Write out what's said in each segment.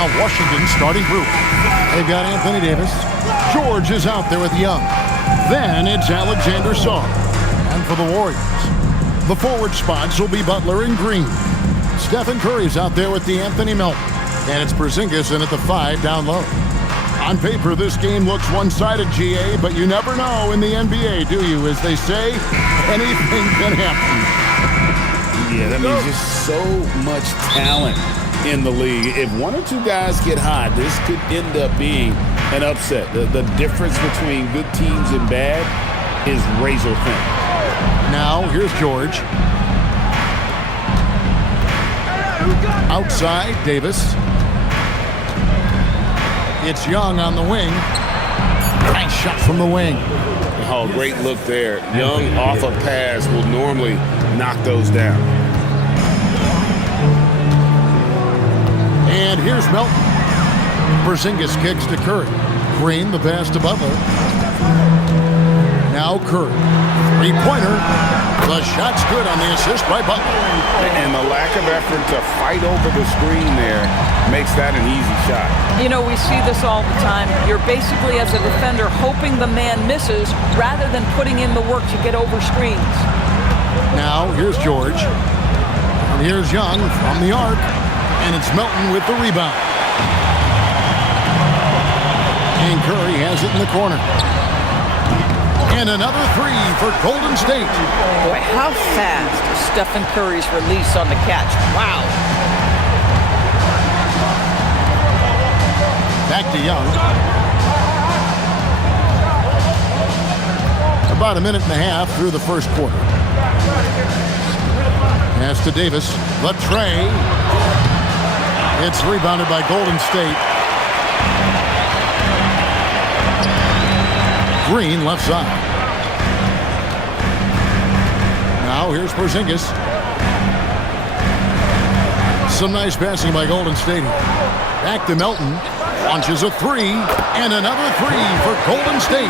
Now Washington's starting group. They've got Anthony Davis. George is out there with Young. Then it's Alexander Sarr. And for the Warriors, the forward spots will be Butler and Green. Stephen Curry's out there with Anthony Melton. And it's Porzingis in at the 5 down low. On paper, this game looks one-sided, GA, but you never know in the NBA, do you? As they say, anything can happen. Yeah, that means just so much talent in the league. If one or two guys get hot, this could end up being an upset. The difference between good teams and bad is razor thin. Now, here's George. Outside, Davis. It's Young on the wing. Nice shot from the wing. Oh, great look there. Young off a pass will normally knock those down. And here's Melton. Porzingis kicks to Curry. Green, the pass to Butler. Now Curry. Three-pointer. The shot's good on the assist by Butler. And the lack of effort to fight over the screen there makes that an easy shot. You know, we see this all the time. You're basically, as a defender, hoping the man misses rather than putting in the work to get over screens. Now, here's George. And here's Young from the arc. And it's Melton with the rebound. And Curry has it in the corner. And another three for Golden State. Boy, how fast is Stephen Curry's release on the catch. Wow. Back to Young. About a minute and a half through the first quarter. Pass to Davis. The tray. It's rebounded by Golden State. Green left side. Now here's Porzingis. Some nice passing by Golden State. Back to Melton. Launches a three. And another three for Golden State.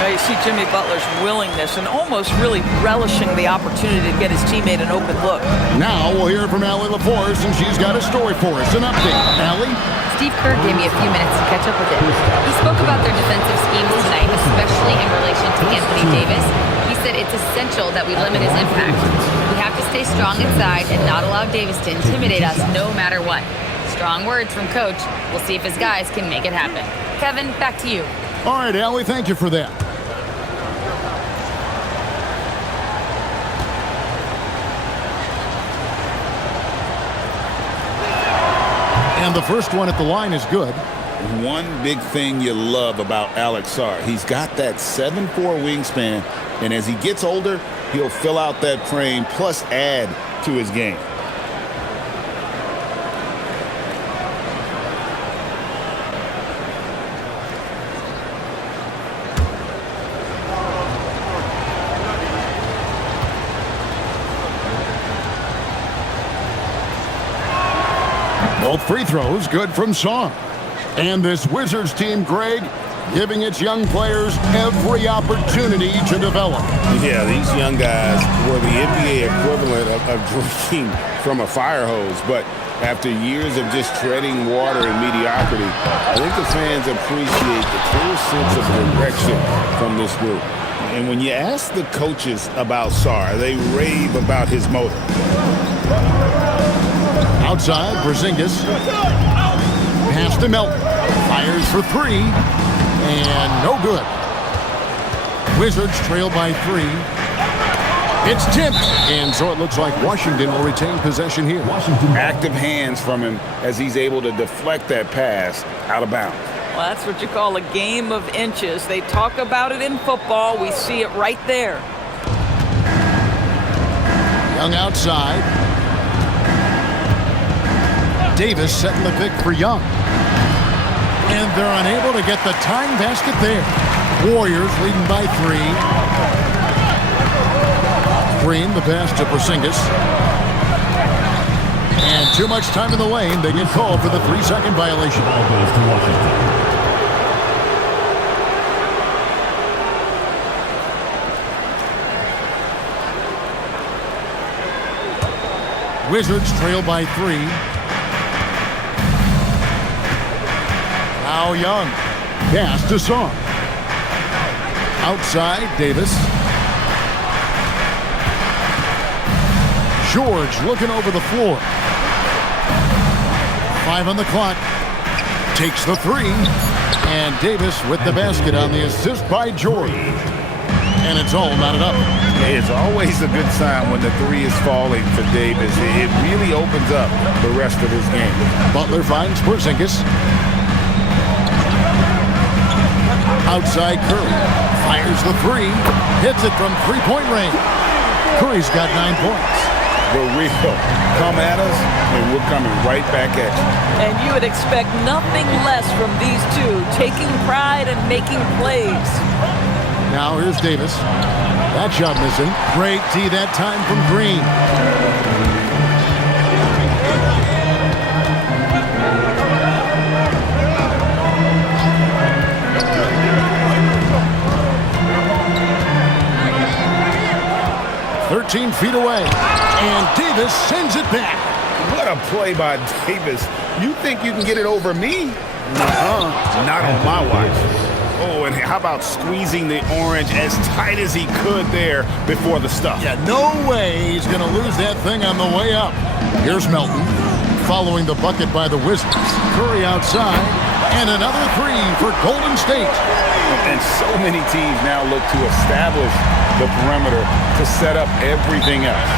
Now you see Jimmy Butler's willingness and almost really relishing the opportunity to get his teammate an open look. Now we'll hear from Allie LaForce, and she's got a story for us. An update. Allie? Steve Kerr gave me a few minutes to catch up with it. He spoke about their defensive schemes tonight, especially in relation to Anthony Davis. He said it's essential that we limit his impact. We have to stay strong inside and not allow Davis to intimidate us no matter what. Strong words from Coach. We'll see if his guys can make it happen. Kevin, back to you. All right, Allie, thank you for that. And the first one at the line is good. One big thing you love about Alex Sarr, he's got that 7'4" wingspan, and as he gets older, he'll fill out that frame plus add to his game. Both free throws good from Sarr. And this Wizards team, Greg, giving its young players every opportunity to develop. Yeah, these young guys were the NBA equivalent of drinking from a fire hose. But after years of just treading water and mediocrity, I think the fans appreciate the clear sense of direction from this group. And when you ask the coaches about Sarr, they rave about his motor. Outside, Porzingis. Pass to Melton. Fires for three. And no good. Wizards trail by 3. It's tipped. And so it looks like Washington will retain possession here. Active hands from him as he's able to deflect that pass out of bounds. Well, that's what you call a game of inches. They talk about it in football. We see it right there. Young outside. Davis setting the pick for Young. And they're unable to get the tying basket there. Warriors leading by 3. Green, the pass to Porzingis. And too much time in the lane. They get called for the 3-second violation. Ball goes to Washington. Wizards trail by 3. Now Young. Pass to Song. Outside, Davis. George looking over the floor. 5 on the clock. Takes the 3. And Davis with the basket on the assist by George. And it's all knotted up. It's always a good sign when the 3 is falling for Davis. It really opens up the rest of his game. Butler finds Porzingis. Outside Curry. Fires the 3. Hits it from three-point range. Curry's got 9 points. The real come at us, and we're coming right back at you. And you would expect nothing less from these two, taking pride and making plays. Now here's Davis. That shot missing. Great D that time from Green. "13 feet away, and Davis sends it back." What a play by Davis. You think you can get it over me? Not on my watch. Oh, and how about squeezing the orange as tight as he could there before the stuff? Yeah, no way he's going to lose that thing on the way up. Here's Melton, following the bucket by the Wizards. Curry outside, and another 3 for Golden State. And so many teams now look to establish the perimeter to set up everything else.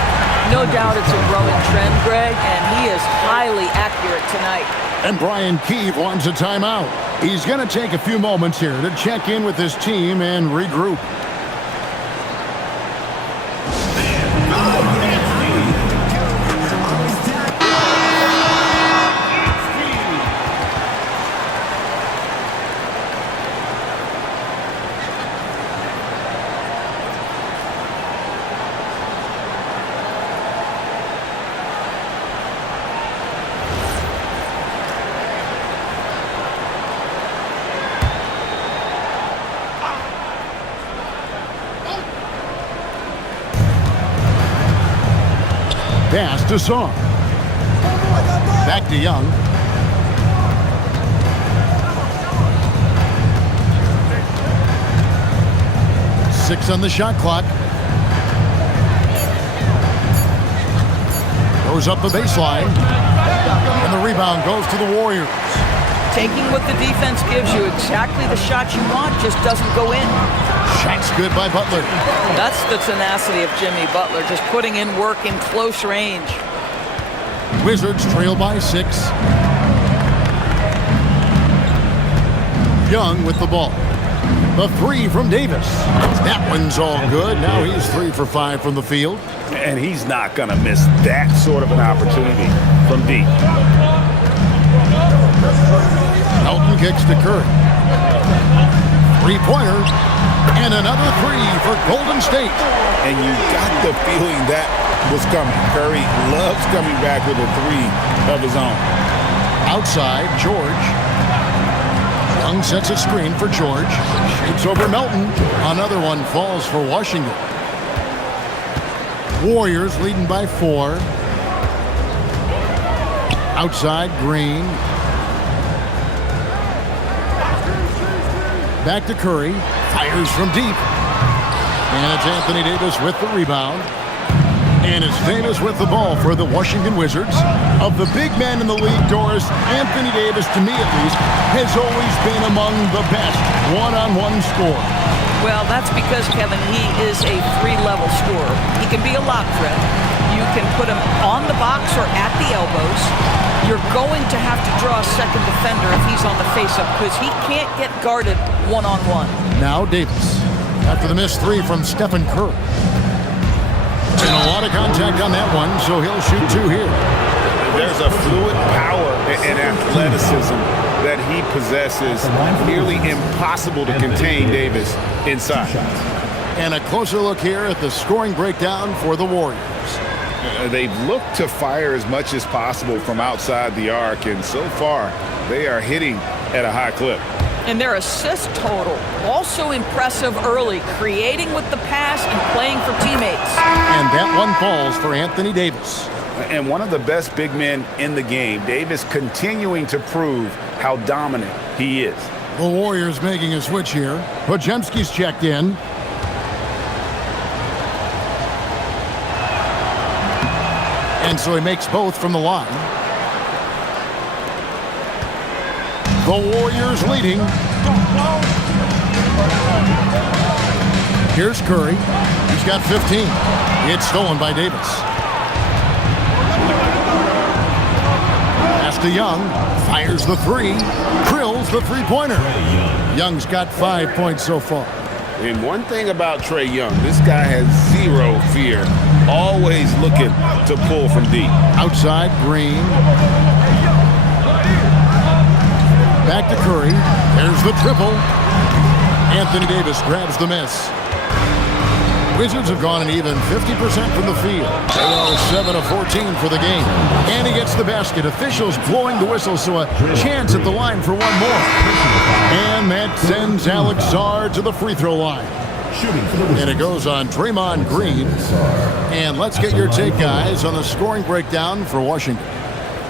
No doubt it's a growing trend, Greg, and he is highly accurate tonight. And Brian Keefe wants a timeout. He's going to take a few moments here to check in with his team and regroup. Pass to Song. Back to Young. Six on the shot clock. Goes up the baseline. And the rebound goes to the Warriors. Taking what the defense gives you, exactly the shot you want, just doesn't go in. Shot's good by Butler. That's the tenacity of Jimmy Butler, just putting in work in close range. Wizards trail by 6. Young with the ball. The 3 from Davis. That one's all good. Now he's 3 for 5 from the field. And he's not going to miss that sort of an opportunity from deep. Melton kicks to Curry. 3-pointer. And another 3 for Golden State. And you got the feeling that was coming. Curry loves coming back with a 3 of his own. Outside, George. Young sets a screen for George. Shoots over Melton. Another one falls for Washington. Warriors leading by 4. Outside, Green. Back to Curry. Fires from deep. And it's Anthony Davis with the rebound. And it's Davis with the ball for the Washington Wizards. Of the big men in the league, Doris, Anthony Davis, to me at least, has always been among the best one-on-one scorers. Well, that's because, Kevin, he is a 3-level scorer. He can be a lob threat. You can put him on the box or at the elbows. You're going to have to draw a second defender if he's on the face-up because he can't get guarded one-on-one. Now Davis, after the missed 3 from Stephen Curry. And a lot of contact on that one, so he'll shoot 2 here. There's a fluid power and athleticism that he possesses, nearly impossible to contain Davis inside. And a closer look here at the scoring breakdown for the Warriors. They've looked to fire as much as possible from outside the arc, and so far they are hitting at a high clip. And their assist total, also impressive early, creating with the pass and playing for teammates. And that one falls for Anthony Davis. And one of the best big men in the game. Davis continuing to prove how dominant he is. The Warriors making a switch here. Podziemski's checked in. And so he makes both from the line. The Warriors leading. Here's Curry. He's got 15. It's stolen by Davis. Pass to Young. Fires the three. Drills the three-pointer. Young's got 5 points so far. And one thing about Trae Young, this guy has zero fear. Always looking to pull from deep. Outside, Green. Back to Curry. There's the triple. Anthony Davis grabs the miss. Wizards have gone an even 50% from the field. They are 7 of 14 for the game. And he gets the basket. Officials blowing the whistle, so a chance at the line for one more. And that sends Alex Sarr to the free throw line. And it goes on Draymond Green. And let's get your take, guys, on the scoring breakdown for Washington.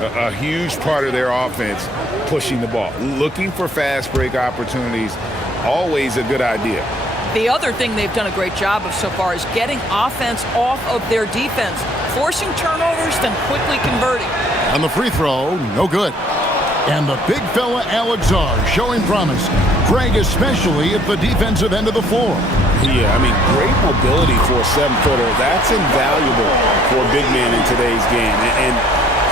A huge part of their offense, pushing the ball. Looking for fast break opportunities, always a good idea. The other thing they've done a great job of so far is getting offense off of their defense, forcing turnovers, then quickly converting. On the free throw, no good. And the big fella Alex Sarr showing promise. Greg especially at the defensive end of the floor. Yeah, I mean, great mobility for a 7-footer. That's invaluable for a big man in today's game. And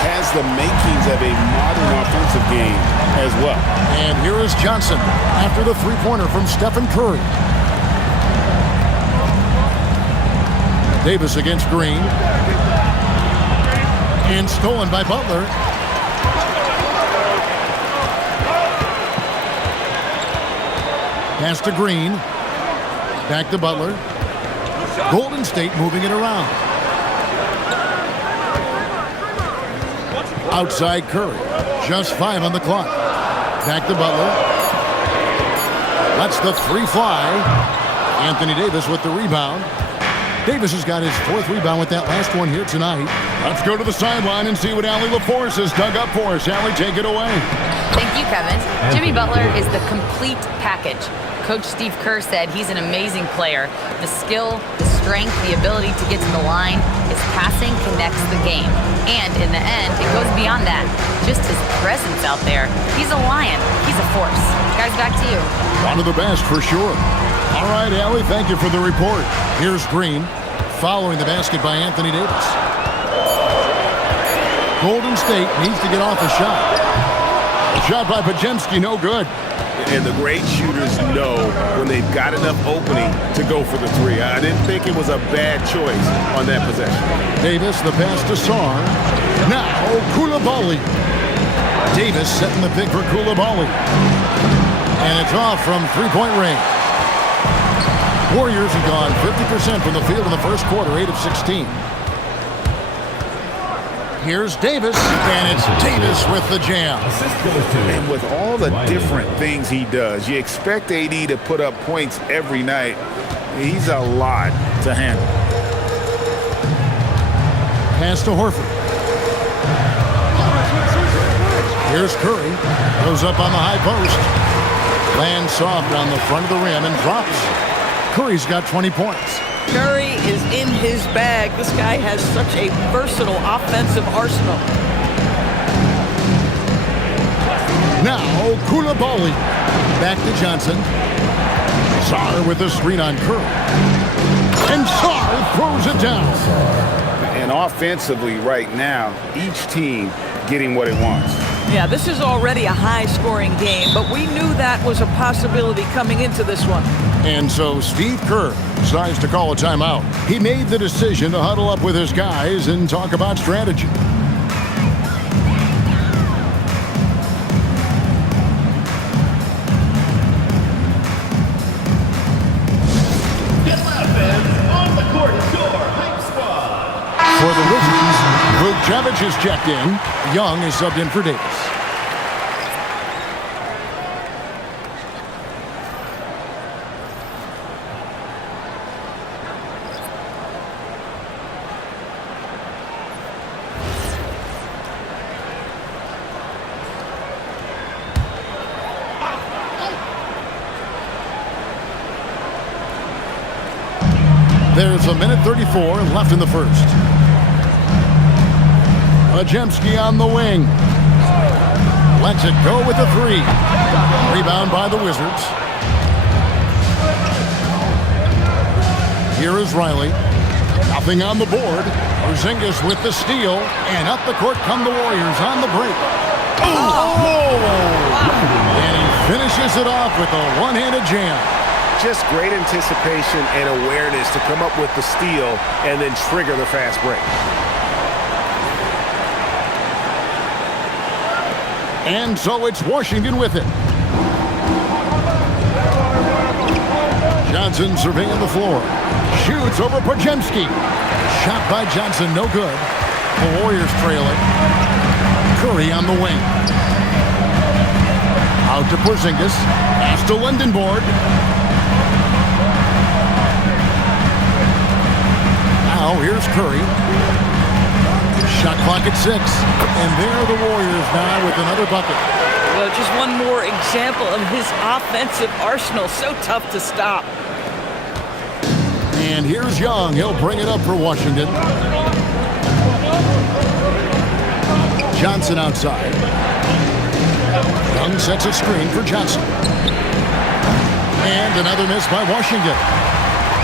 has the makings of a modern offensive game as well. And here is Johnson after the three-pointer from Stephen Curry. Davis against Green. And stolen by Butler. Pass to Green. Back to Butler. Golden State moving it around. Outside Curry. Just 5 on the clock. Back to Butler. Lets the three fly. Anthony Davis with the rebound. Davis has got his 4th rebound with that last one here tonight. Let's go to the sideline and see what Allie LaForce has dug up for us. Allie, take it away. Thank you, Kevin. Jimmy Butler is the complete package. Coach Steve Kerr said he's an amazing player. The skill, the strength, the ability to get to the line, his passing connects the game. And in the end, it goes beyond that. Just his presence out there. He's a lion. He's a force. Guys, back to you. One of the best for sure. All right, Allie, thank you for the report. Here's Green, following the basket by Anthony Davis. Golden State needs to get off a shot. A shot by Podziemski, no good. And the great shooters know when they've got enough opening to go for the three. I didn't think it was a bad choice on that possession. Davis, the pass to Sarr. Now, Coulibaly. Davis setting the pick for Coulibaly. And it's off from three-point range. Warriors have gone 50% from the field in the first quarter, 8 of 16. Here's Davis, and it's Davis with the jam. And with all the different things he does, you expect AD to put up points every night. He's a lot to handle. Pass to Horford. Here's Curry. Goes up on the high post. Lands soft on the front of the rim and drops. Curry's got 20 points. Curry is in his bag. This guy has such a versatile offensive arsenal. Now, Coulibaly. Back to Johnson. Sarr with the screen on Curry. And Sarr throws it down. And offensively right now, each team getting what it wants. Yeah, this is already a high-scoring game, but we knew that was a possibility coming into this one. And so Steve Kerr decides to call a timeout. He made the decision to huddle up with his guys and talk about strategy. For the Wizards, Vucevic is checked in. Young is subbed in for Davis. There's a minute 34 left in the first. Pajemski on the wing. Lets it go with the three. Rebound by the Wizards. Here is Riley. Nothing on the board. Porzingis with the steal. And up the court come the Warriors on the break. Oh! And he finishes it off with a one-handed jam. Just great anticipation and awareness to come up with the steal and then trigger the fast break. And so it's Washington with it. Johnson surveying the floor. Shoots over Pajemski. Shot by Johnson, no good. The Warriors trail it. Curry on the wing. Out to Porzingis. Pass to Lindenborg. Now here's Curry. Shot clock at 6. And there are the Warriors now with another bucket. Well, just one more example of his offensive arsenal. So tough to stop. And here's Young. He'll bring it up for Washington. Johnson outside. Young sets a screen for Johnson. And another miss by Washington.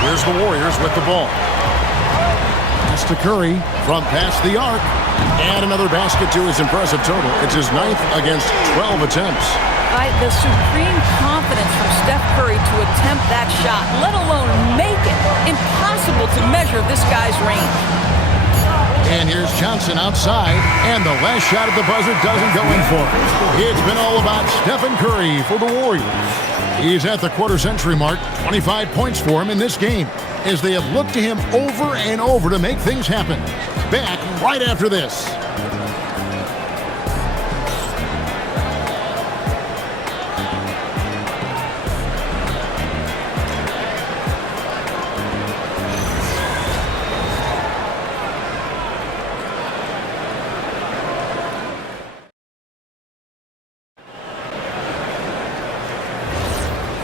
Here's the Warriors with the ball. Pass to Curry from past the arc. And another basket to his impressive total. It's his 9th against 12 attempts. The supreme confidence from Steph Curry to attempt that shot, let alone make it. Impossible to measure this guy's range. And here's Johnson outside, and the last shot at the buzzer doesn't go in for it. It's been all about Stephen Curry for the Warriors. He's at the quarter-century mark, 25 points for him in this game, as they have looked to him over and over to make things happen. Back right after this.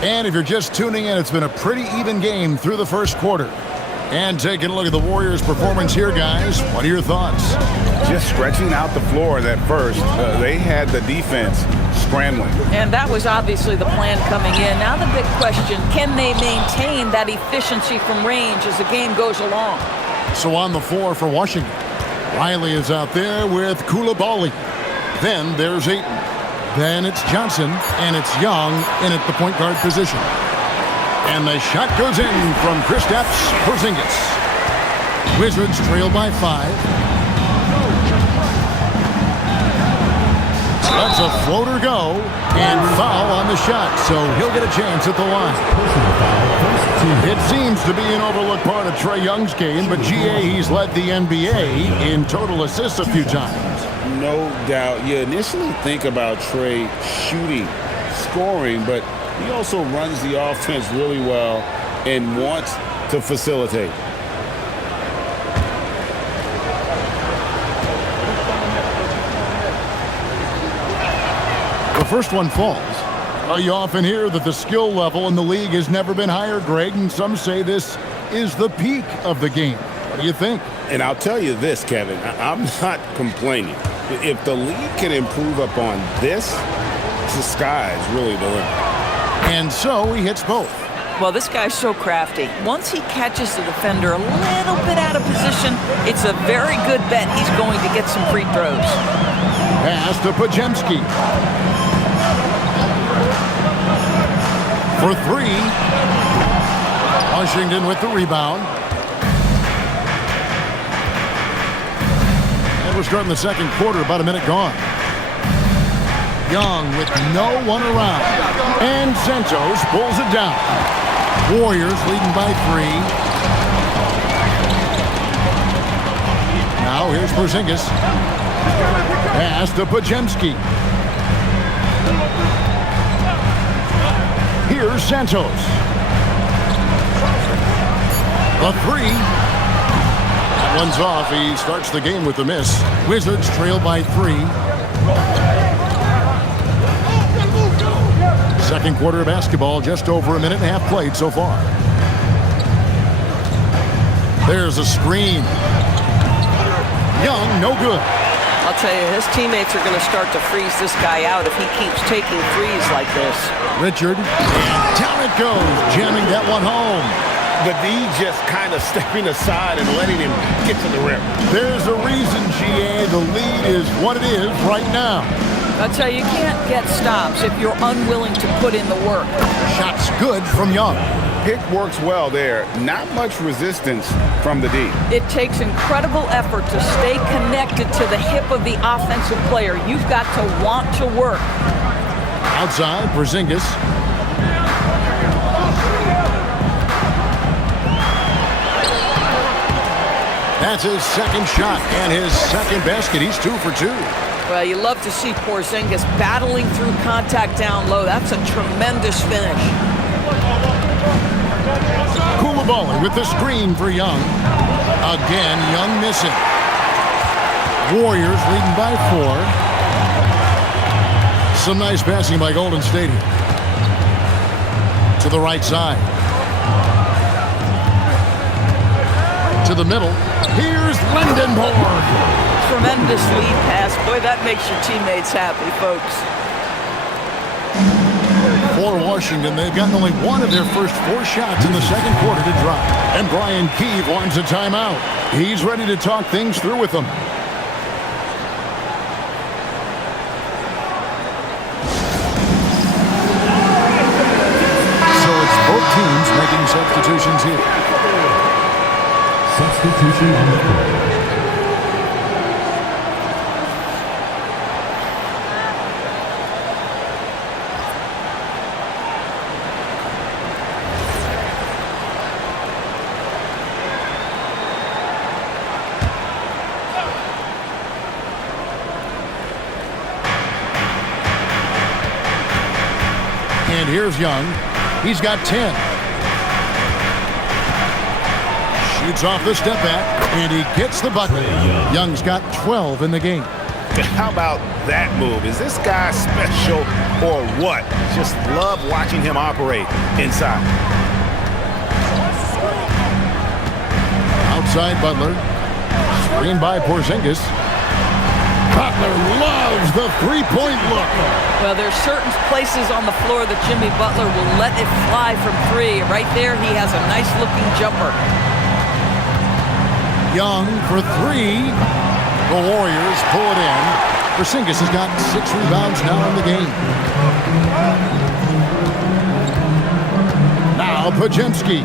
And if you're just tuning in, it's been a pretty even game through the first quarter. And taking a look at the Warriors' performance here, guys. What are your thoughts? Just stretching out the floor that first. They had the defense scrambling. And that was obviously the plan coming in. Now the big question, can they maintain that efficiency from range as the game goes along? So on the floor for Washington, Riley is out there with Coulibaly. Then there's Ayton. Then it's Johnson, and it's Young in at the point guard position. And the shot goes in from Kristaps Porzingis. Wizards trail by 5. Lets a floater go, and foul on the shot, so he'll get a chance at the line. It seems to be an overlooked part of Trae Young's game, but GA, he's led the NBA in total assists a few times. No doubt. You initially think about Trae shooting, scoring, but he also runs the offense really well and wants to facilitate. The first one falls. You often hear that the skill level in the league has never been higher, Greg, and some say this is the peak of the game. What do you think? And I'll tell you this, Kevin, I'm not complaining. If the league can improve upon this, the sky is really the limit. And so he hits both. Well, this guy's so crafty. Once he catches the defender a little bit out of position, it's a very good bet he's going to get some free throws. Pass to Pajemski. For 3. Washington with the rebound. And we're starting the second quarter, about a minute gone. Young with no one around. And Santos pulls it down. Warriors leading by 3. Now here's Porzingis. Pass to Pajemski. Here's Santos. The 3. That one's off. He starts the game with the miss. Wizards trail by 3. Second quarter of basketball, just over a minute and a half played so far. There's a screen. Young, no good. I'll tell you, his teammates are going to start to freeze this guy out if he keeps taking threes like this. Richard, and down it goes, jamming that one home. The D just kind of stepping aside and letting him get to the rim. There's a reason, GA. The lead is what it is right now. I'll tell you, you can't get stops if you're unwilling to put in the work. Shot's good from Young. Pick works well there. Not much resistance from the D. It takes incredible effort to stay connected to the hip of the offensive player. You've got to want to work. Outside, Porzingis. That's his second shot and his second basket. He's 2 for 2. Well, you love to see Porzingis battling through contact down low. That's a tremendous finish. Koulibaly with the screen for Young. Again, Young missing. Warriors leading by 4. Some nice passing by Golden State. To the right side. To the middle. Here's Lindenborg. Tremendous lead pass. Boy, that makes your teammates happy, folks. For Washington, they've gotten only one of their first 4 shots in the second quarter to drop. And Brian Keefe wants a timeout. He's ready to talk things through with them. So it's both teams making substitutions here. Substitution on the court. And here's Young. He's got 10. Shoots off the step back, and he gets the bucket. Young's got 12 in the game. How about that move? Is this guy special or what? Just love watching him operate inside. Outside Butler. Screened by Porzingis. Butler loves the three-point look. Well, there's certain places on the floor that Jimmy Butler will let it fly from 3. Right there, he has a nice-looking jumper. Young for 3. The Warriors pull it in. Porzingis has got 6 rebounds now in the game. Now Podziemski.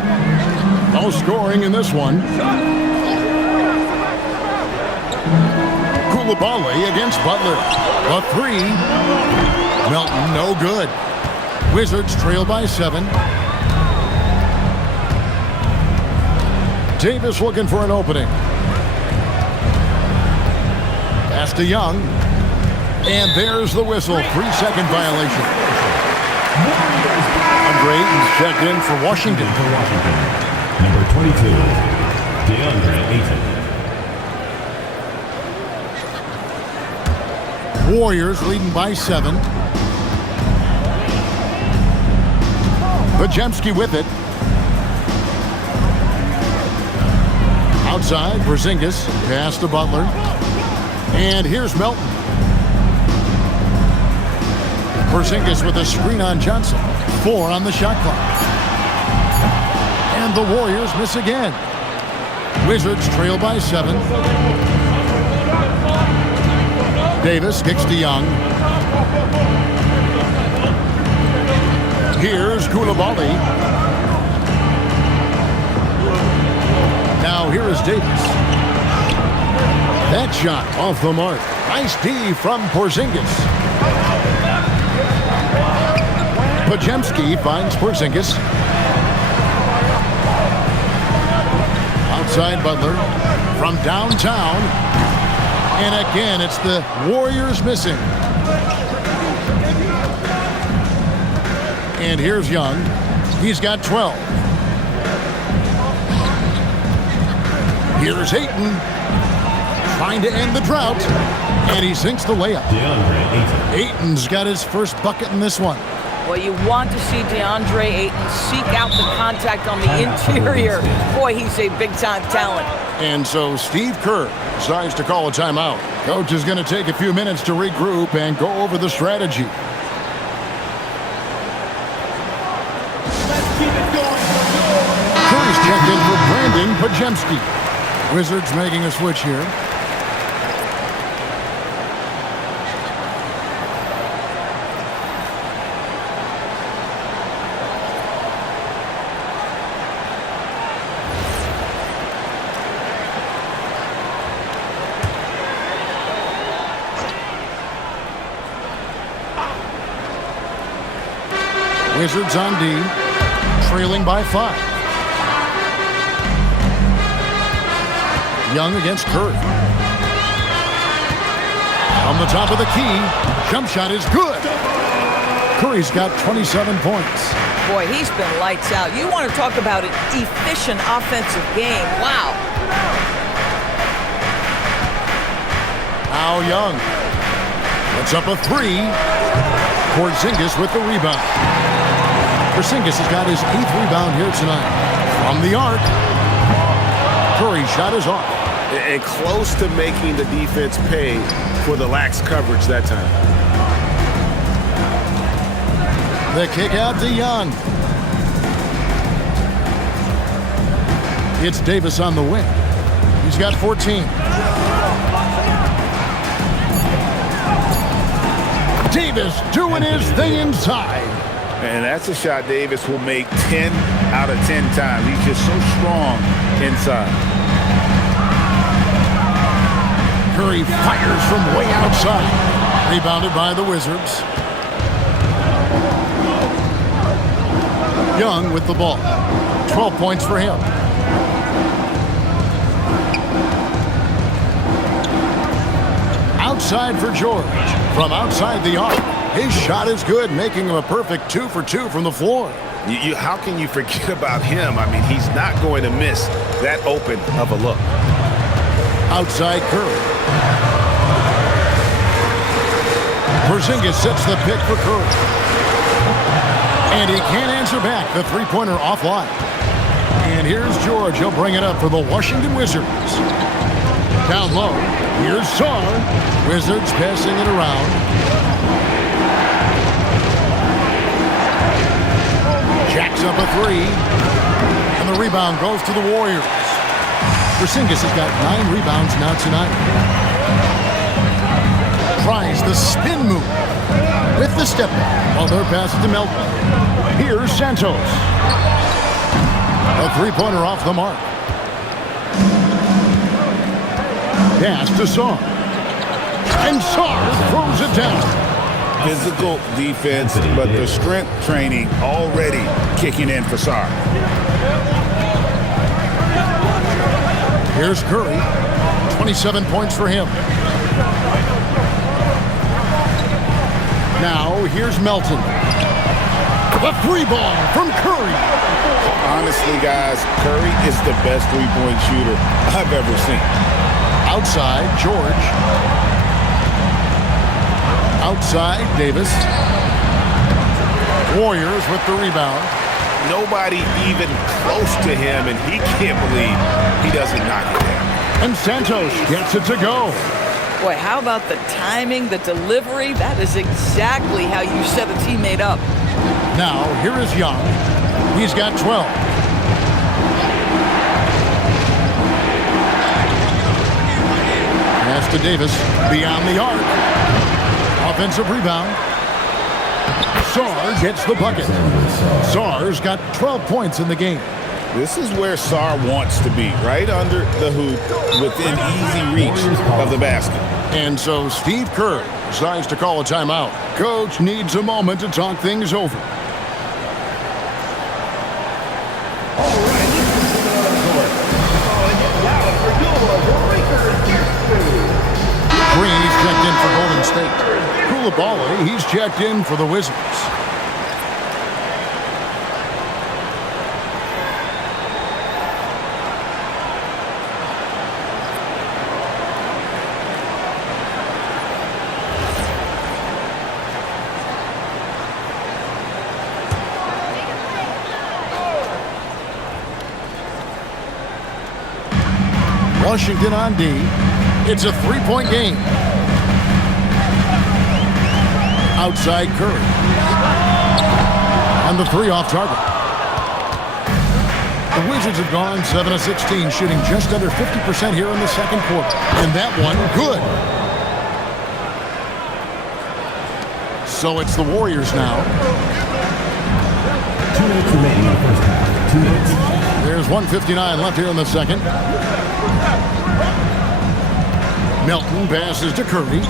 No scoring in this one. Koulibaly against Butler. A 3. Melton, no good. Wizards trail by 7. Davis looking for an opening. Pass to Young. And there's the whistle. 3-second violation. Andre Ayton's checked in for Washington. Number 22, DeAndre Ayton. Warriors leading by 7. Podziemski with it. Outside, Porzingis. Pass to Butler. And here's Melton. Porzingis with a screen on Johnson. 4 on the shot clock. And the Warriors miss again. Wizards trail by 7. Davis kicks to Young. Here's Koulibaly. Now here is Davis. That shot off the mark. Nice D from Porzingis. Podziemski finds Porzingis. Outside Butler from downtown. And again, it's the Warriors missing. And here's Young. He's got 12. Here's Ayton. Trying to end the drought. And he sinks the layup. DeAndre Ayton. Ayton's got his first bucket in this one. Well, you want to see DeAndre Ayton seek out the contact on the interior. Boy, he's a big-time talent. And so Steve Kerr decides to call a timeout. Coach is going to take a few minutes to regroup and go over the strategy. Curry's checked in for Brandon Pajemski. Wizards making a switch here. Wizards on D, trailing by 5. Young against Curry. On the top of the key, jump shot is good. Curry's got 27 points. Boy, he's been lights out. You want to talk about an efficient offensive game. Wow. Now Young. Puts up a 3. Porzingis with the rebound. Porzingis has got his 8th rebound here tonight. From the arc. Curry's shot is off. And close to making the defense pay for the lax coverage that time. The kick out to Young. It's Davis on the wing. He's got 14. Davis doing his thing inside. And that's a shot Davis will make 10 out of 10 times. He's just so strong inside. Curry fires from way outside. Rebounded by the Wizards. Young with the ball. 12 points for him. Outside for George. From outside the arc. His shot is good, making him a perfect 2 for 2 from the floor. How can you forget about him? I mean, he's not going to miss that open of a look. Outside Curry. Porzingis sets the pick for Curry. And he can't answer back. The three-pointer offline. And here's George. He'll bring it up for the Washington Wizards. Down low. Here's Sarr. Wizards passing it around. Jacks up a 3. And the rebound goes to the Warriors. Porzingis has got 9 rebounds now tonight. Tries the spin move with the step back. While their pass it to Melton. Here's Santos. A three-pointer off the mark. Pass to Sarr. And Sarr throws it down. Physical defense, but the strength training already kicking in for Sarr. Here's Curry. 27 points for him. Now, here's Melton. A free ball from Curry. Honestly, guys, Curry is the best three-point shooter I've ever seen. Outside, George. Outside, Davis. Warriors with the rebound. Nobody even close to him, and he can't believe he doesn't knock it down. And Santos gets it to go. Boy, how about the timing, the delivery? That is exactly how you set a teammate up. Now, here is Young. He's got 12. Pass to Davis. Beyond the arc. Offensive rebound. Sarr gets the bucket. Sarr's got 12 points in the game. This is where Sarr wants to be, right under the hoop, within easy reach of the basket. And so Steve Kerr decides to call a timeout. Coach needs a moment to talk things over. Green, he's checked in for Golden State. Koulibaly, he's checked in for the Wizards. Washington on D. It's a three-point game. Outside Curry. And the three off target. The Wizards have gone 7 of 16, shooting just under 50% here in the second quarter. And that one, good. So it's the Warriors now. 2 minutes remaining in the first half. 2 minutes. There's 1:59 left here in the second. Melton passes to Curry.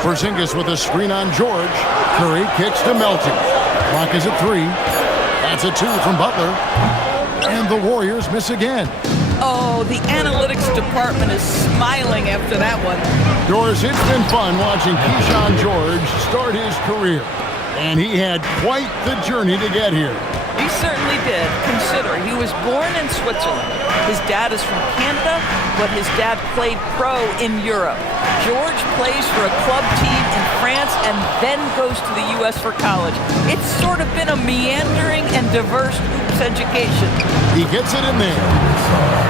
Porzingis with a screen on George. Curry kicks to Melton. Clock is at 3. That's a 2 from Butler. And the Warriors miss again. Oh, the analytics department is smiling after that one. Doris, it's been fun watching Keyshawn George start his career. And he had quite the journey to get here. He certainly did. Consider, he was born in Switzerland. His dad is from Canada, but his dad played pro in Europe. George plays for a club team in France and then goes to the U.S. for college. It's sort of been a meandering and diverse hoops education. He gets it in there.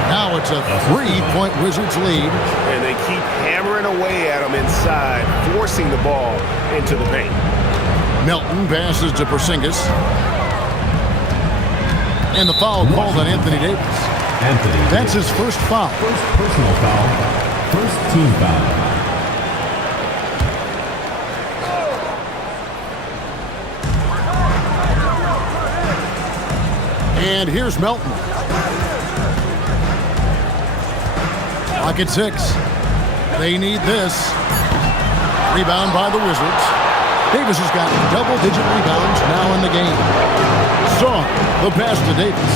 Now it's a 3-point Wizards lead. And they keep hammering away at him inside, forcing the ball into the paint. Melton passes to Porzingis. And the foul called on Anthony Davis. That's his first foul. First personal foul. First team foul. And here's Melton. Clock at 6. They need this. Rebound by the Wizards. Davis has got double-digit rebounds now in the game. Strong, the pass to Davis.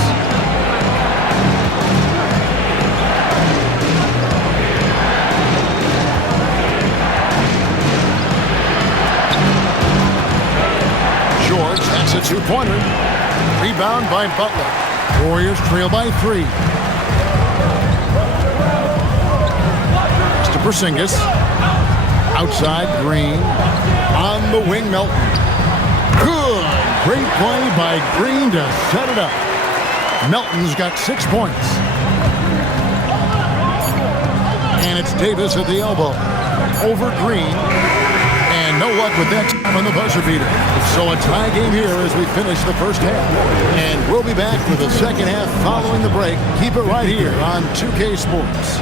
George, that's a two-pointer. Rebound by Butler. Warriors trail by 3. It's to Porzingis. Outside Green. On the wing, Melton. Good. Great play by Green to set it up. Melton's got 6 points. And it's Davis at the elbow. Over Green. And no luck with that time on the buzzer beater. So a tie game here as we finish the first half. And we'll be back for the second half following the break. Keep it right here on 2K Sports.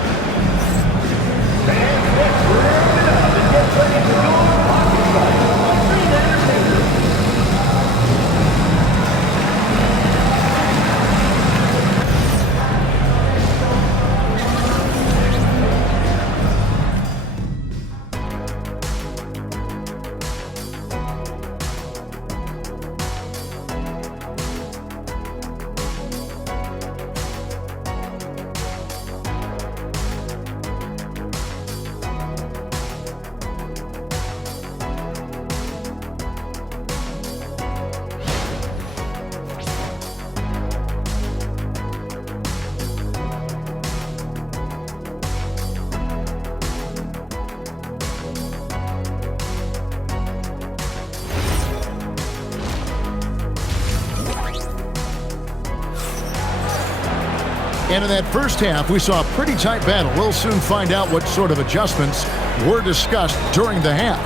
And in that first half, we saw a pretty tight battle. We'll soon find out what sort of adjustments were discussed during the half.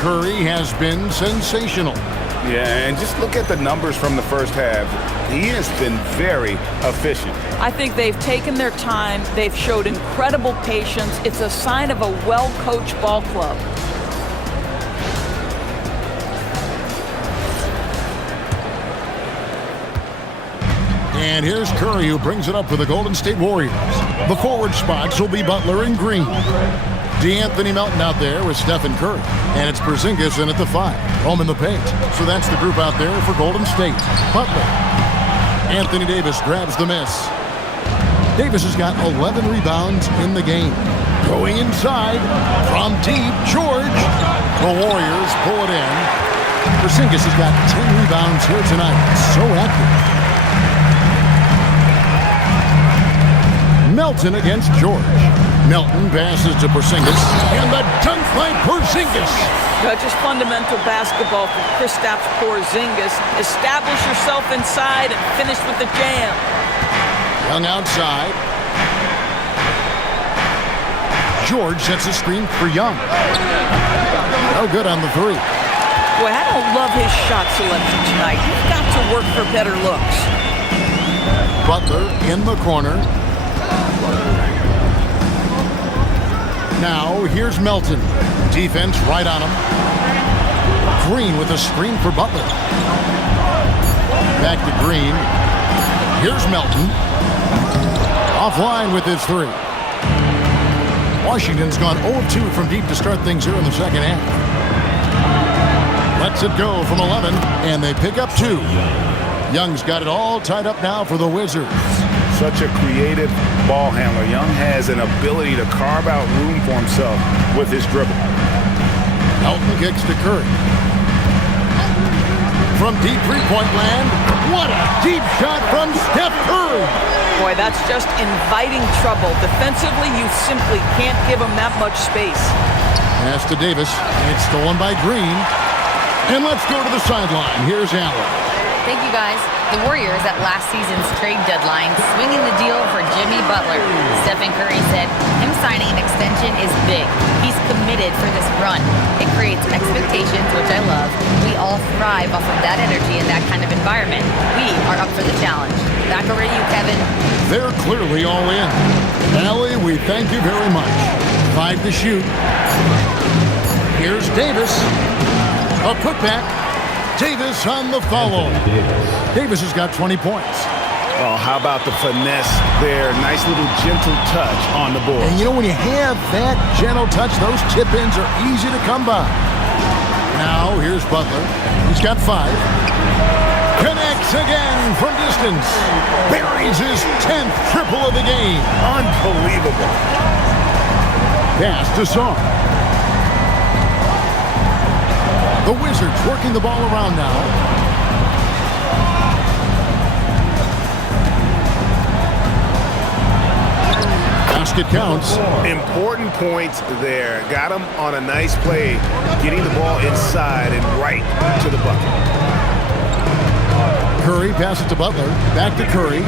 Curry has been sensational. Yeah, and just look at the numbers from the first half. He has been very efficient. I think they've taken their time. They've showed incredible patience. It's a sign of a well-coached ball club. And here's Curry, who brings it up for the Golden State Warriors. The forward spots will be Butler and Green. DeAnthony Melton out there with Stephen Curry. And it's Porzingis in at the 5. Home in the paint. So that's the group out there for Golden State. Butler. Anthony Davis grabs the miss. Davis has got 11 rebounds in the game. Going inside from deep, George. The Warriors pull it in. Porzingis has got 10 rebounds here tonight. So active. Melton against George. Melton passes to Porzingis, and the dunk by Porzingis. Just fundamental basketball for Kristaps Porzingis. Establish yourself inside and finish with the jam. Young outside. George sets a screen for Young. No good on the three. Boy, I don't love his shot selection tonight. He's got to work for better looks. Butler in the corner. Now here's Melton. Defense right on him. Green with a screen for Butler. Back to Green. Here's Melton. Offline with his three. Washington's gone 0-2 from deep to start things here in the second half. Lets it go from 11, and they pick up 2. Young's got it all tied up now for the Wizards. Such a creative ball handler. Young has an ability to carve out room for himself with his dribble. Melton kicks to Curry. From deep three-point land, what a deep shot from Steph Curry. Boy, that's just inviting trouble. Defensively, you simply can't give him that much space. Pass to Davis. It's stolen by Green. And let's go to the sideline. Here's Allen. Thank you, guys. The Warriors at last season's trade deadline swinging the deal for Jimmy Butler. Stephen Curry said him signing an extension is big. He's committed for this run. It creates expectations, which I love. We all thrive off of that energy in that kind of environment. We are up for the challenge. Back over to you, Kevin. They're clearly all in. Allie, we thank you very much. 5 to shoot. Here's Davis. A putback. Davis on the follow. Davis has got 20 points. Oh, how about the finesse there? Nice little gentle touch on the board. And you know, when you have that gentle touch, those tip-ins are easy to come by. Now, here's Butler. He's got 5. Connects again from distance. Buries his 10th triple of the game. Unbelievable. Pass to Song. The Wizards working the ball around now. Basket counts. Important points there. Got him on a nice play, getting the ball inside and right to the bucket. Curry passes to Butler. Back to Curry.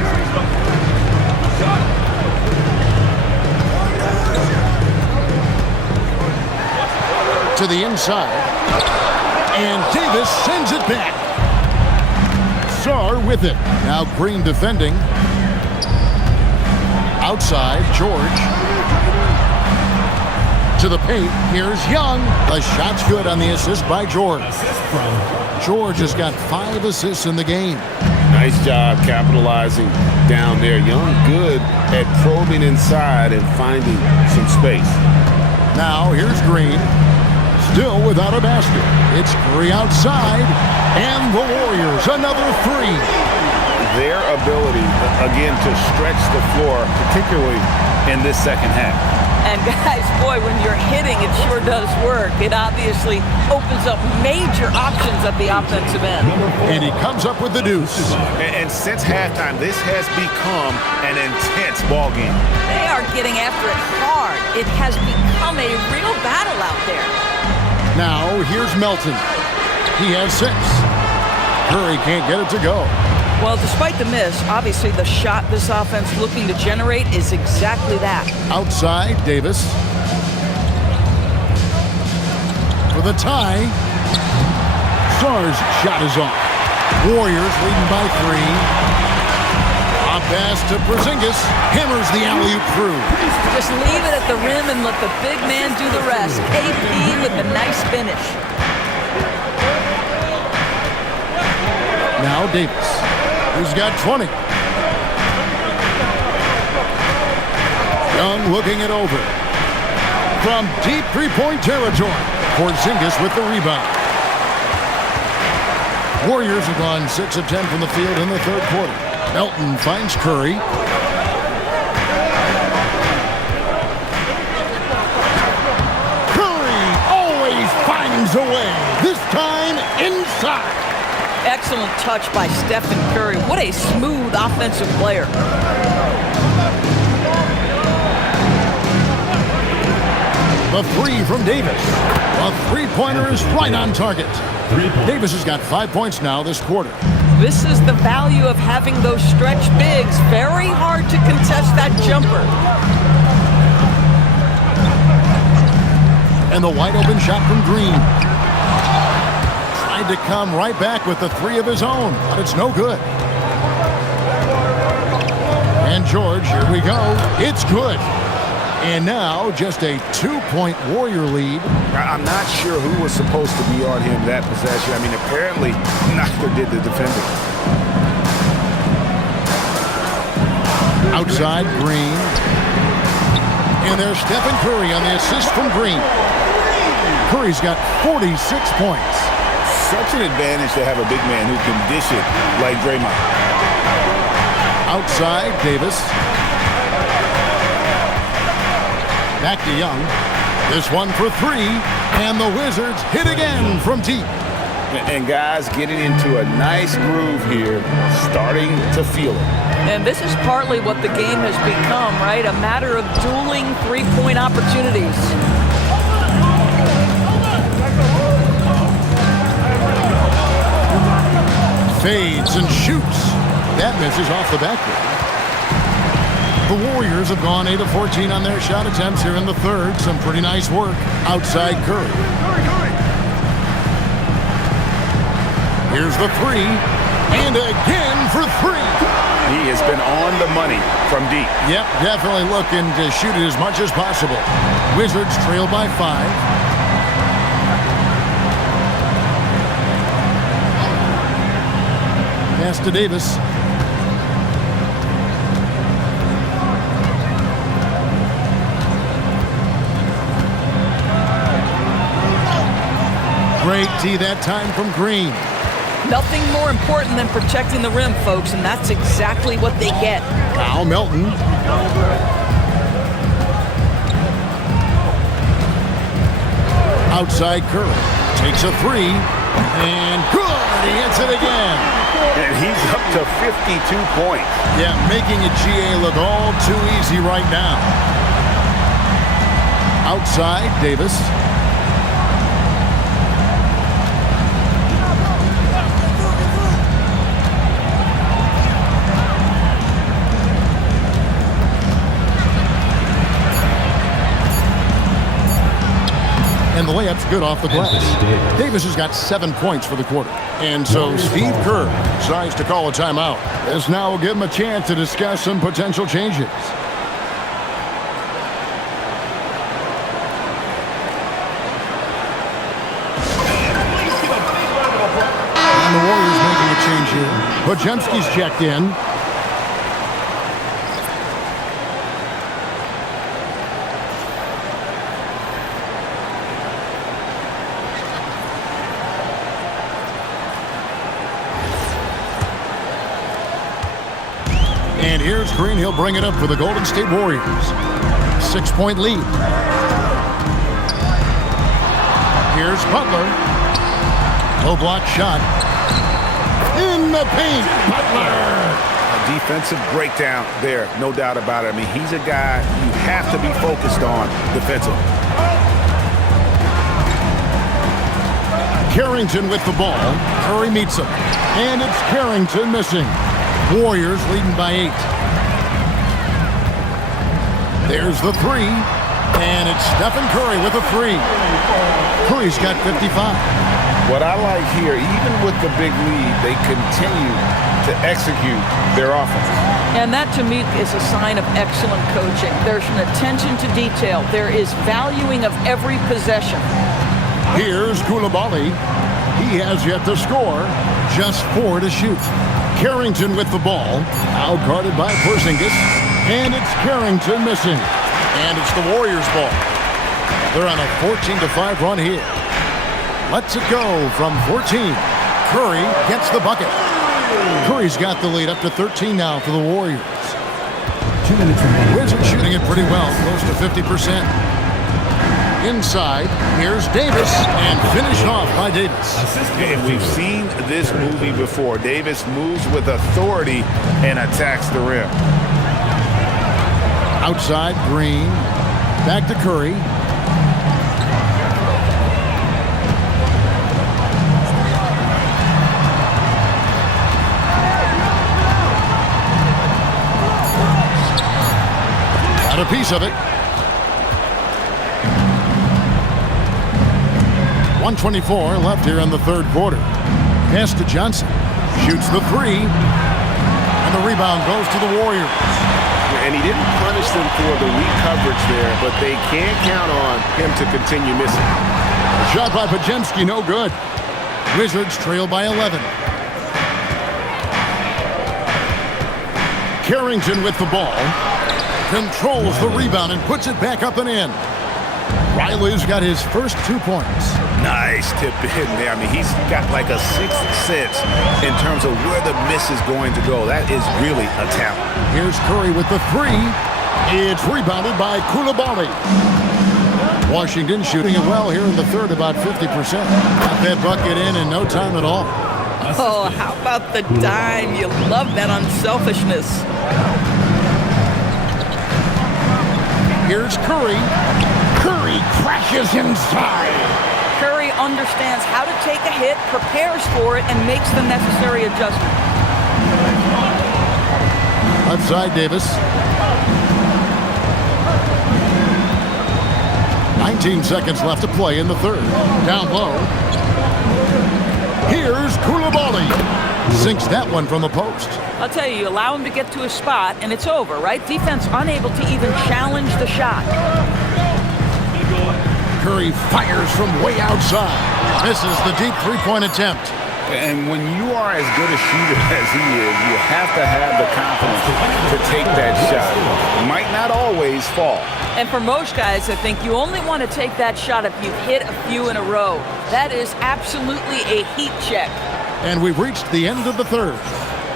To the inside. And Davis sends it back. Sarr with it. Now Green defending. Outside, George. To the paint. Here's Young. The shot's good on the assist by George. George has got 5 assists in the game. Nice job capitalizing down there. Young good at probing inside and finding some space. Now here's Green. Still without a basket. It's Curry outside. And the Warriors, another 3. Their ability, again, to stretch the floor, particularly in this second half. And guys, boy, when you're hitting, it sure does work. It obviously opens up major options at the offensive end. And he comes up with the deuce. And since halftime, this has become an intense ball game. They are getting after it hard. It has become a real battle out there. Now, here's Melton. He has 6. Curry can't get it to go. Well, despite the miss, obviously the shot this offense looking to generate is exactly that. Outside, Davis. For the tie. Sarr's shot is off. Warriors leading by 3. A pass to Porzingis. Hammers the alley-oop through. Just leave it at the rim and let the big man do the rest. KP with a nice finish. Now Davis. He's got 20. Young looking it over. From deep three-point territory. Porzingis with the rebound. Warriors have gone 6 of 10 from the field in the third quarter. Melton finds Curry. Curry always finds a way. This time inside. Excellent touch by Stephen Curry. What a smooth offensive player. The 3 from Davis. A three-pointer is right on target. Davis has got 5 points now this quarter. This is the value of having those stretch bigs. Very hard to contest that jumper. And the wide open shot from Green. Tried to come right back with the three of his own, but it's no good. And George, here we go. It's good. And now just a 2-point Warrior lead. I'm not sure who was supposed to be on him that possession. I mean, apparently neither did the defender. Outside, Green. And there's Stephen Curry on the assist from Green. Curry's got 46 points. Such an advantage to have a big man who can dish it like Draymond. Outside, Davis. Back to Young. This one for three. And the Wizards hit again from deep. And guys getting into a nice groove here, starting to feel it. And this is partly what the game has become, right? A matter of dueling three-point opportunities. Fades and shoots. That misses off the backboard. The Warriors have gone 8 of 14 on their shot attempts here in the third. Some pretty nice work outside Curry. Here's the three. And again for three. He has been on the money from deep. Yep, definitely looking to shoot it as much as possible. Wizards trail by 5. Pass to Davis. Great D that time from Green. Nothing more important than protecting the rim, folks, and that's exactly what they get. Now Melton. Outside Curry. Takes a three. And good. He hits it again. And he's up to 52 points. Yeah, making a GA look all too easy right now. Outside, Davis. And the layup's good off the glass. Davis has got 7 points for the quarter. And so Steve Kerr decides to call a timeout. This now will give him a chance to discuss some potential changes. And the Warriors making a change here. Podziemski's checked in. And here's Green. He'll bring it up for the Golden State Warriors. 6-point lead. Here's Butler. Low block shot. In the paint. Butler. A defensive breakdown there, no doubt about it. I mean, he's a guy you have to be focused on defensively. Carrington with the ball. Curry meets him. And it's Carrington missing. Warriors leading by 8. There's the three. And it's Stephen Curry with a three. Curry's got 55. What I like here, even with the big lead, they continue to execute their offense. And that, to me, is a sign of excellent coaching. There's an attention to detail. There is valuing of every possession. Here's Koulibaly. He has yet to score. Just 4 to shoot. Carrington with the ball. Out-guarded by Porzingis. And it's Carrington missing. And it's the Warriors' ball. They're on a 14-5 run here. Lets it go from 14. Curry gets the bucket. Curry's got the lead up to 13 now for the Warriors. 2 minutes remaining. Wizards shooting it pretty well, close to 50%. Inside, here's Davis, and finished off by Davis. And we've seen this movie before. Davis moves with authority and attacks the rim. Outside, Green. Back to Curry. piece of it. 1:24 left here in the third quarter. Pass to Johnson. Shoots the three. And the rebound goes to the Warriors. And he didn't punish them for the weak coverage there, but they can't count on him to continue missing. Shot by Pajemski, no good. Wizards trail by 11. Carrington with the ball. Controls the rebound and puts it back up and in. Riley's got his first 2 points. Nice tip in there. I mean, he's got like a sixth sense in terms of where the miss is going to go. That is really a talent. Here's Curry with the three. It's rebounded by Coulibaly. Washington shooting it well here in the third, about 50%. Got that bucket in no time at all. Oh, how about the dime? You love that unselfishness. Here's Curry. Curry crashes inside. Curry understands how to take a hit, prepares for it, and makes the necessary adjustment. Left side, Davis. 19 seconds left to play in the third. Down low. Here's Coulibaly. Sinks that one from the post. I'll tell you, allow him to get to his spot, and it's over, right? Defense unable to even challenge the shot. Curry fires from way outside. Misses the deep three-point attempt. And when you are as good a shooter as he is, you have to have the confidence to take that shot. It might not always fall. And for most guys, I think you only want to take that shot if you've hit a few in a row. That is absolutely a heat check. And we've reached the end of the third.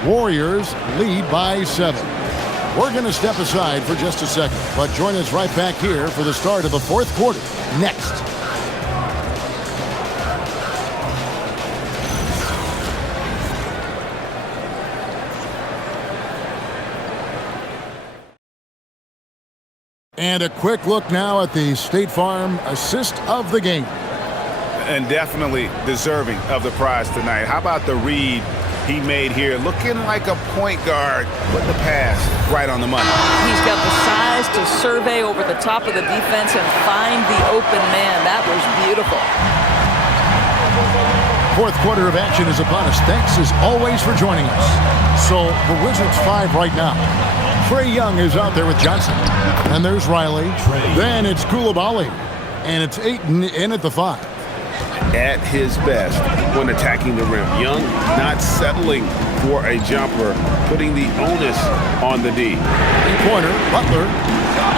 Warriors lead by 7. We're going to step aside for just a second, but join us right back here for the start of the fourth quarter next. And a quick look now at the State Farm assist of the game. And definitely deserving of the prize tonight. How about the read he made here? Looking like a point guard, put the pass right on the money. He's got the size to survey over the top of the defense and find the open man. That was beautiful. Fourth quarter of action is upon us. Thanks as always for joining us. So the Wizards 5 right now. Trae Young is out there with Johnson. And there's Riley. Then it's Coulibaly. And it's Ayton in at the 5. At his best when attacking the rim. Young not settling for a jumper, putting the onus on the D. Three-pointer, Butler.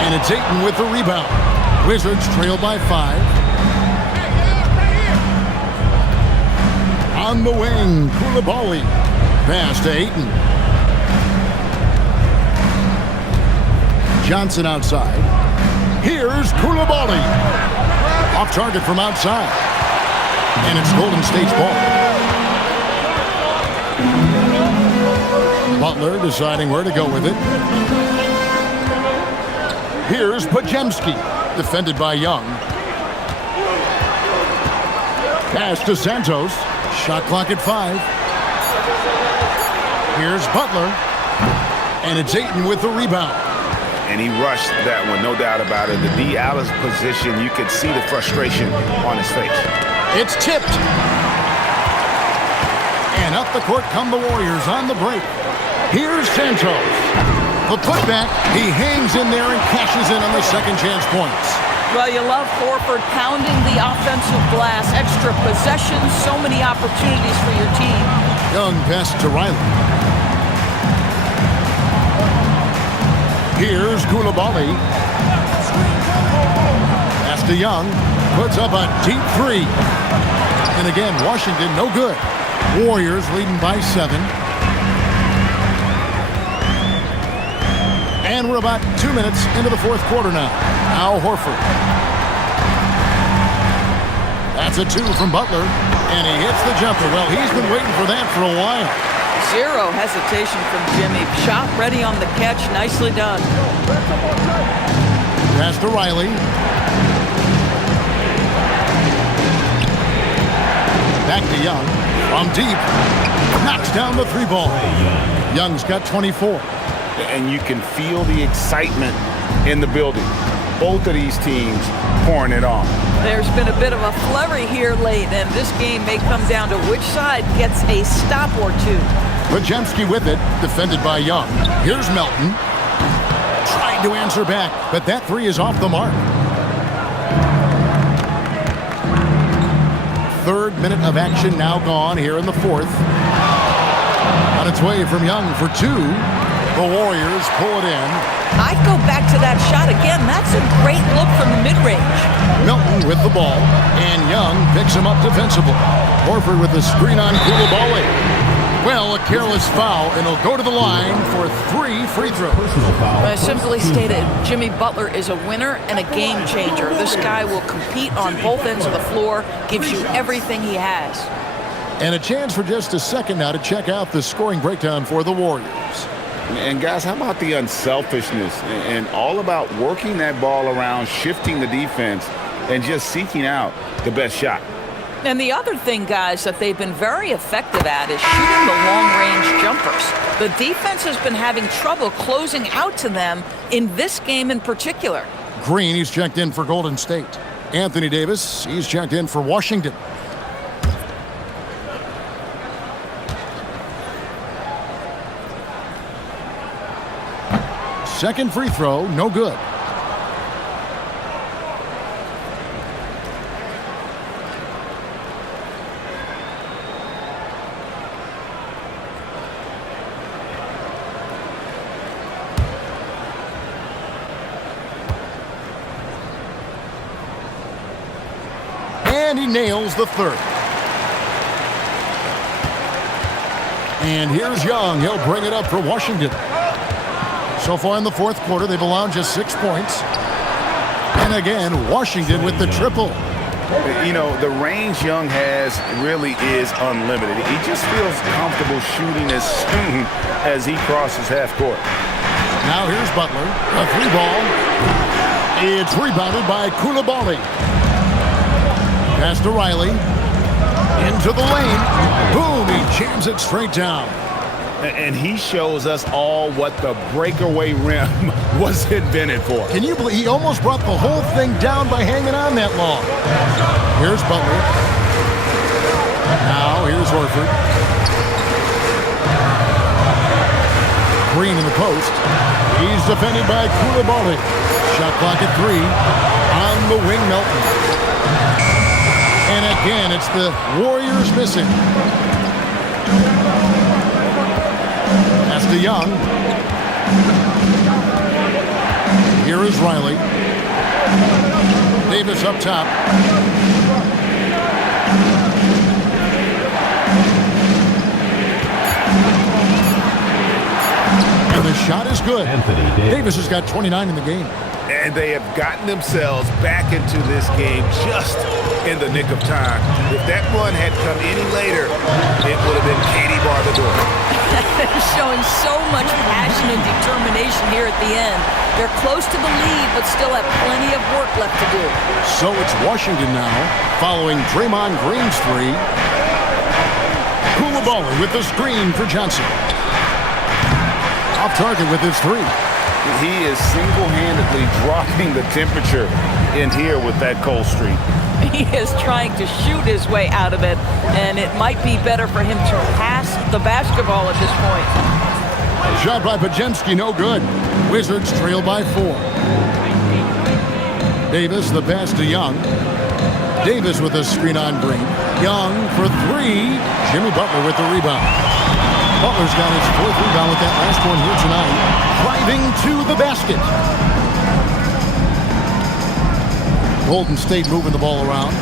And it's Ayton with the rebound. Wizards trail by 5. On the wing, Coulibaly. Pass to Ayton. Johnson outside. Here's Coulibaly. Off target from outside. And it's Golden State's ball. Butler deciding where to go with it. Here's Pajemski. Defended by Young. Pass to Santos. Shot clock at 5. Here's Butler. And it's Ayton with the rebound. And he rushed that one, no doubt about it. The D out of position, you could see the frustration on his face. It's tipped. And up the court come the Warriors on the break. Here's Santos. The putback, he hangs in there and cashes in on the second chance points. Well, you love Horford pounding the offensive glass. Extra possessions, so many opportunities for your team. Young pass to Riley. Here's Coulibaly. Pass to Young. Puts up a deep 3. And again, Washington no good. Warriors leading by 7. And we're about 2 minutes into the fourth quarter now. Al Horford. That's a 2 from Butler. And he hits the jumper. Well, he's been waiting for that for a while. Zero hesitation from Jimmy. Shot ready on the catch. Nicely done. Pass to Riley. Back to Young. From deep. Knocks down the 3 ball. Young's got 24. And you can feel the excitement in the building. Both of these teams pouring it on. There's been a bit of a flurry here late, and this game may come down to which side gets a stop or two. Pajemski with it, defended by Young. Here's Melton. Trying to answer back, but that three is off the mark. Third minute of action now gone here in the fourth. On its way from Young for two. The Warriors pull it in. I'd go back to that shot again. That's a great look from the mid-range. Milton with the ball, and Young picks him up defensively. Horford with the screen on Koulibaly. Well, a careless foul, and he'll go to the line for 3 free throws. Simply stated, Jimmy Butler is a winner and a game changer. This guy will compete on both ends of the floor, gives you everything he has. And a chance for just a second now to check out the scoring breakdown for the Warriors. And guys, how about the unselfishness and all about working that ball around, shifting the defense, and just seeking out the best shot. And the other thing, guys, that they've been very effective at is shooting the long-range jumpers. The defense has been having trouble closing out to them in this game in particular. Green, he's checked in for Golden State. Anthony Davis, he's checked in for Washington. Second free throw, no good. And he nails the third. And here's Young. He'll bring it up for Washington. So far in the fourth quarter, they've allowed just 6 points. And again, Washington with the triple. You know, the range Young has really is unlimited. He just feels comfortable shooting as soon as he crosses half court. Now here's Butler. A free ball. It's rebounded by Koulibaly. Pass to Riley. Into the lane. Boom, he jams it straight down. And he shows us all what the breakaway rim was invented for. Can you believe he almost brought the whole thing down by hanging on that long? Here's Butler. Now here's Horford. Green in the post. He's defended by Koulibaly. Shot clock at 3. On the wing, Melton. And again, it's the Warriors missing. Pass to Young. Here is Riley. Davis up top. And the shot is good. Davis has got 29 in the game. And they have gotten themselves back into this game just in the nick of time. If that one had come any later, it would have been Katie bar the door. They're showing so much passion and determination here at the end. They're close to the lead, but still have plenty of work left to do. So it's Washington now, following Draymond Green's three. Koulibaly with the screen for Johnson. Off target with his three. He is single-handedly dropping the temperature in here with that cold streak. He is trying to shoot his way out of it, and it might be better for him to pass the basketball at this point. Shot by Pajemski, no good. Wizards trail by 4. Davis, the pass to Young. Davis with a screen on Green. Young for 3. Jimmy Butler with the rebound. Butler's got his 4th rebound with that last one here tonight. Driving to the basket. Golden State moving the ball around.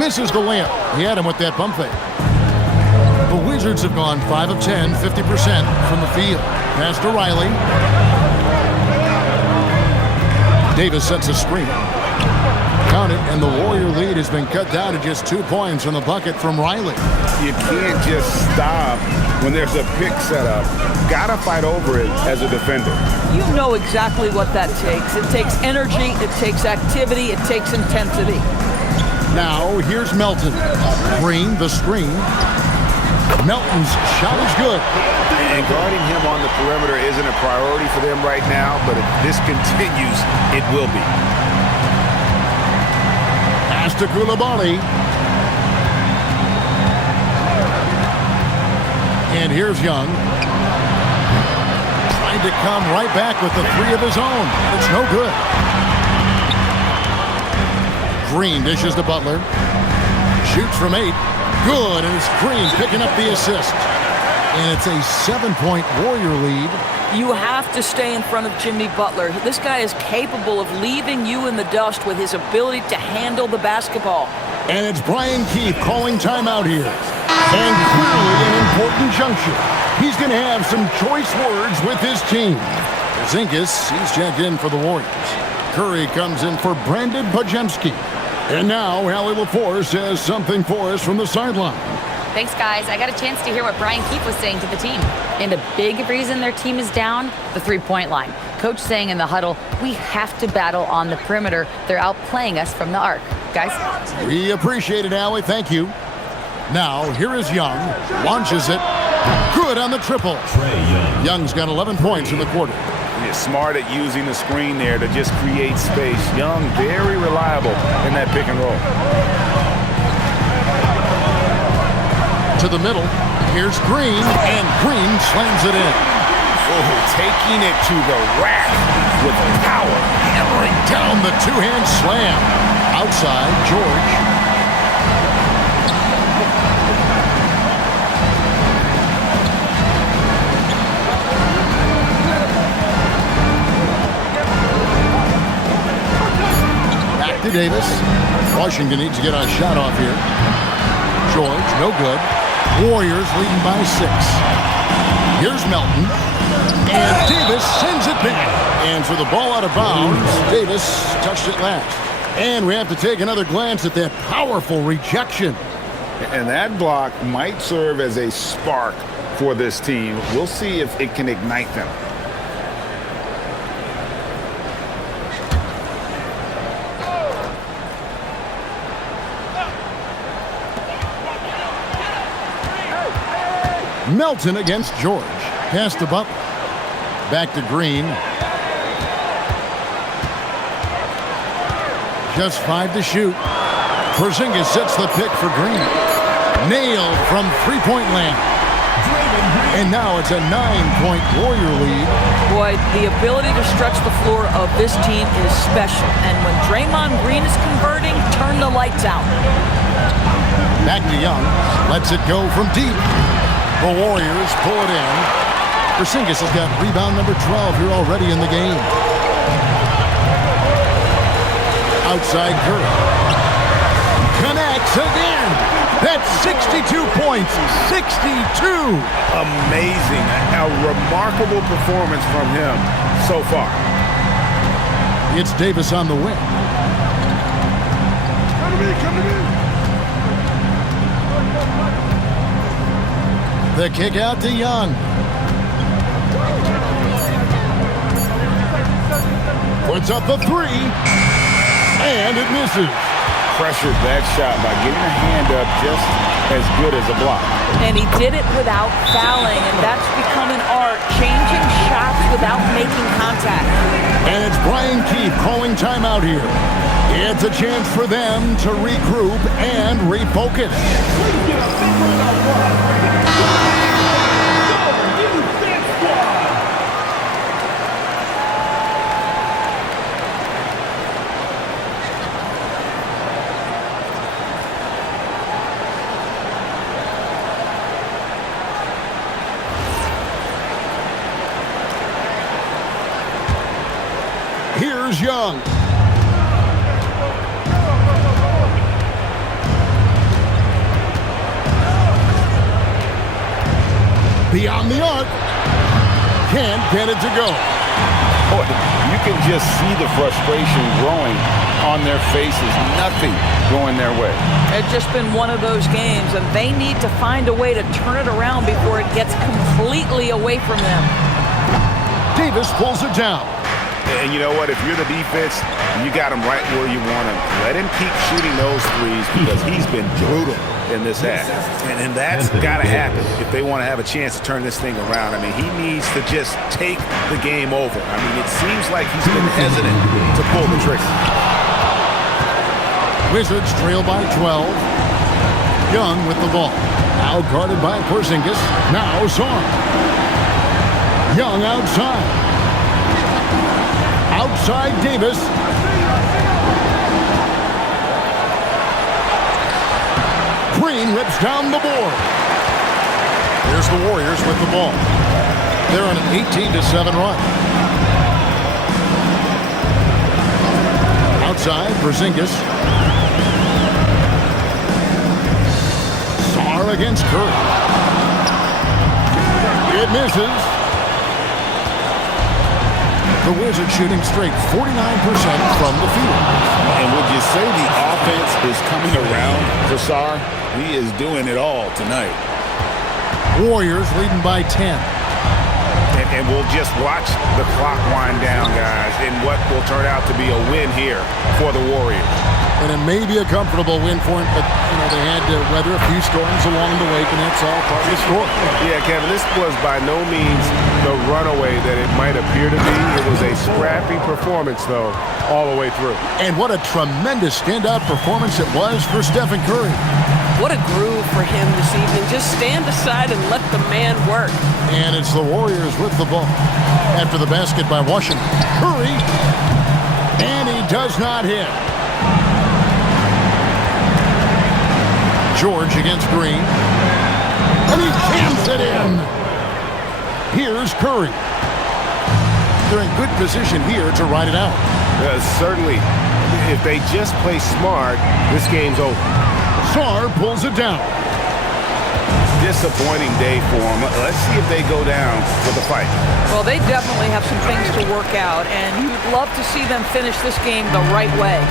Misses the layup. He had him with that pump fake. The Wizards have gone 5 of 10, 50% from the field. Pass to Riley. Davis sets a screen. Count it, and the Warrior lead has been cut down to just 2 points from the bucket from Riley. You can't just stop when there's a pick set up. Gotta fight over it as a defender. You know exactly what that takes. It takes energy, it takes activity, it takes intensity. Now, here's Melton. Green, the screen. Melton's shot is good. And guarding him on the perimeter isn't a priority for them right now, but if this continues, it will be. Pass to Koulibaly. And here's Young. Trying to come right back with the three of his own. It's no good. Green dishes to Butler. Shoots from 8. Good, and it's Green picking up the assist. And it's a 7-point Warrior lead. You have to stay in front of Jimmy Butler. This guy is capable of leaving you in the dust with his ability to handle the basketball. And it's Brian Keefe calling timeout here. And clearly an important juncture. He's going to have some choice words with his team. Porzingis, he's checked in for the Warriors. Curry comes in for Brandon Pajemski. And now Allie LaForce says something for us from the sideline. Thanks, guys. I got a chance to hear what Brian Keefe was saying to the team. And a big reason their team is down, the three-point line. Coach saying in the huddle, we have to battle on the perimeter. They're outplaying us from the arc. Guys? We appreciate it, Allie. Thank you. Now, here is Young. Launches it. Good on the triple. Young's got 11 points in the quarter. He's smart at using the screen there to just create space. Young, very reliable in that pick and roll. To the middle. Here's Green, and Green slams it in. Oh, taking it to the rack with power. Hammering down the two-hand slam. Outside, George. Back to Davis. Washington needs to get a shot off here. George, no good. Warriors leading by 6. Here's Melton. And Davis sends it back. And for the ball out of bounds, Davis touched it last. And we have to take another glance at that powerful rejection. And that block might serve as a spark for this team. We'll see if it can ignite them. Melton against George. Pass to Butler. Back to Green. Just 5 to shoot. Porzingis sets the pick for Green. Nailed from three-point land. And now it's a 9-point Warrior lead. Boy, the ability to stretch the floor of this team is special. And when Draymond Green is converting, turn the lights out. Back to Young. Lets it go from deep. The Warriors pull it in. Porzingis has got rebound number 12 here already in the game. Outside Curry. Connects again. That's 62 points. 62. Amazing. A remarkable performance from him so far. It's Davis on the wing. Come to me. The kick out to Young. Puts up the 3. And it misses. Pressured that shot by getting a hand up just as good as a block. And he did it without fouling, and that's become an art, changing shots without making contact. And it's Brian Keefe calling timeout here. It's a chance for them to regroup and refocus. Here's Young. Beyond the arc. Can't get it to go. Boy, you can just see the frustration growing on their faces. Nothing going their way. It's just been one of those games, and they need to find a way to turn it around before it gets completely away from them. Davis pulls it down. And you know what? If you're the defense, you got him right where you want him. Let him keep shooting those threes because he's been brutal in this half. And that's got to happen if they want to have a chance to turn this thing around. I mean, he needs to just take the game over. I mean, it seems like he's been hesitant to pull the trigger. Wizards trail by 12. Young with the ball. Now guarded by Porzingis. Now Zorn. Young outside. Outside Davis. Green rips down the board. Here's the Warriors with the ball. They're on an 18-7 run. Outside, Porzingis. Sarr against Curry. It misses. The Wizards shooting straight 49% from the field. And would you say the offense is coming around for Sarr? He is doing it all tonight. Warriors leading by 10. And we'll just watch the clock wind down, guys, in what will turn out to be a win here for the Warriors. And it may be a comfortable win for him, but they had to weather a few storms along the way, and that's all part of the story. Yeah, Kevin, this was by no means the runaway that it might appear to be. It was a scrappy performance, though, all the way through. And what a tremendous standout performance it was for Stephen Curry. What a groove for him this evening. Just stand aside and let the man work. And it's the Warriors with the ball. After the basket by Washington. Curry. And he does not hit. George against Green. And he jams it in. Here's Curry. They're in good position here to ride it out. Certainly, if they just play smart, this game's over. Sarr pulls it down. Disappointing day for them. Let's see if they go down with a fight. Well, they definitely have some things to work out, and you'd love to see them finish this game the right way.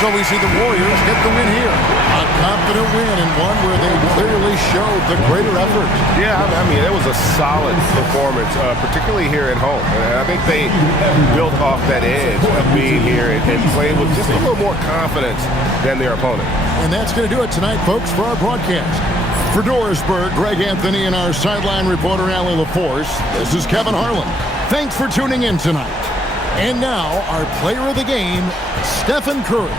So we see the Warriors get the win here. A confident win and one where they clearly showed the greater effort. Yeah, I mean, it was a solid performance, particularly here at home. And I think they built off that edge of being here and played with just a little more confidence than their opponent. And that's going to do it tonight, folks, for our broadcast. For Dorisburg, Greg Anthony and our sideline reporter, Allie LaForce, this is Kevin Harlan. Thanks for tuning in tonight. And now, our player of the game, Stephen Curry.